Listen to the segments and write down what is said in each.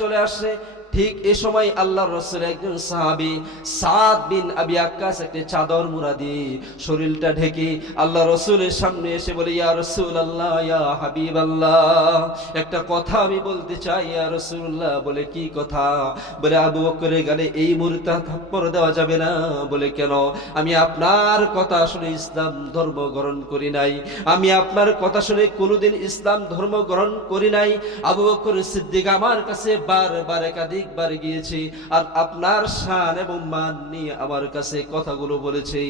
চলে আসে। ঠিক এ সময় আল্লাহর রাসূলের একজন সাহাবী সাদ বিন আবি আক্কাস একটা চাদর মুড়া দিয়ে শরীরটা ঢেকে আল্লাহর রাসূলের সামনে এসে বলে, ইয়া রাসূলুল্লাহ, ইয়া হাবিবাল্লাহ, একটা কথা আমি বলতে চাই ইয়া রাসূলুল্লাহ। বলে কি কথা? বলে আবু বকরের গালে এই মুহূর্তে থাপ্পড় দেওয়া যাবে না। বলে কেন? আমি আপনার কথা শুনে ইসলাম ধর্ম গ্রহণ করি নাই, আমি আপনার কথা শুনে কোনোদিন ইসলাম ধর্ম গ্রহণ করি নাই। আবু বকর সিদ্দিক আমার কাছে বারবার একাধিকবার গিয়েছে আর আপনার শান এবং মান নিয়ে আমার কাছে কথাগুলো বলেছে,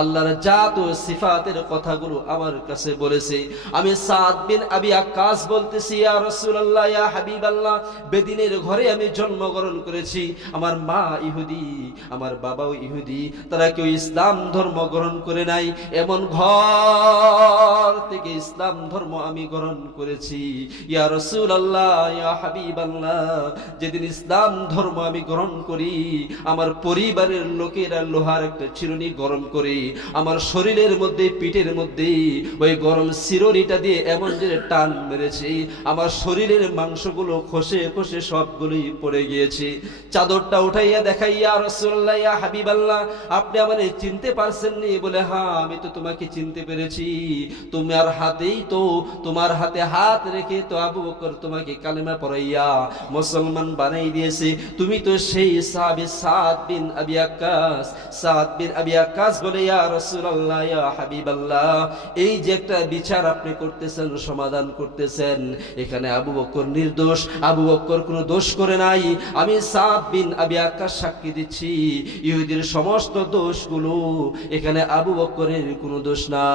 আল্লাহর জাত ও সিফাতের কথাগুলো আমার কাছে বলেছে। আমি সাদ বিন আবি আক্কাস বলতেছি, ইয়া রাসূলুল্লাহ, ইয়া হাবিবাল্লাহ, বেদিনের ঘরে আমি জন্মগ্রহণ করেছি, আমার মা ইহুদি, আমার বাবাও ইহুদি, তারা কেউ ইসলাম ধর্ম গ্রহণ করে নাই, এমন ঘর থেকে ইসলাম ধর্ম আমি গ্রহণ করেছি। ইয়া রাসূলুল্লাহ, ইয়া হাবিবাল্লাহ, যেদিন ইসলাম ধর্ম আমি গ্রহণ করি, আমার পরিবারের লোকেরা লোহার একটা চিরুনি গরম করে আমার শরীরের মধ্যে, পিঠের মধ্যে ওই গরম চিরুনিটা দিয়ে এমন যে টান মেরেছে, আমার শরীরের মাংসগুলো খসে খসে সবগুলোই পড়ে গিয়েছে। চাদরটা উঠাইয়া দেখাই, ইয়া রাসূলুল্লাহ, ইয়া হাবিবাল্লাহ, আপনি আমারে চিনতে পারছেন নি? বলে হ্যাঁ, আমি তো তোমাকে চিনতে পেরেছি, তোমার হাতেই তো, তোমার হাতে হাত রেখে তো আবু বকর তোমাকে কালেমা পড়াইয়া মুসলমান বানাই দিয়েছে, তুমি তো সেই সাহাবী সাদ বিন আবি আক্কাস। সাদ বিন আবি আক্কাস বলে, ইয়া রাসূলুল্লাহ, ইয়া হাবিবাল্লাহ, এই যে একটা বিচার আপনি করতেছেন, সমাধান করতেছেন, এখানে আবু বকর নির্দোষ, আবু বকর কোনো দোষ করে নাই। আমি সাদ বিন আবি আক্কাস সাক্ষী দিচ্ছি, ইহুদির সমস্ত দোষগুলো, এখানে আবু বকরের কোনো দোষ না।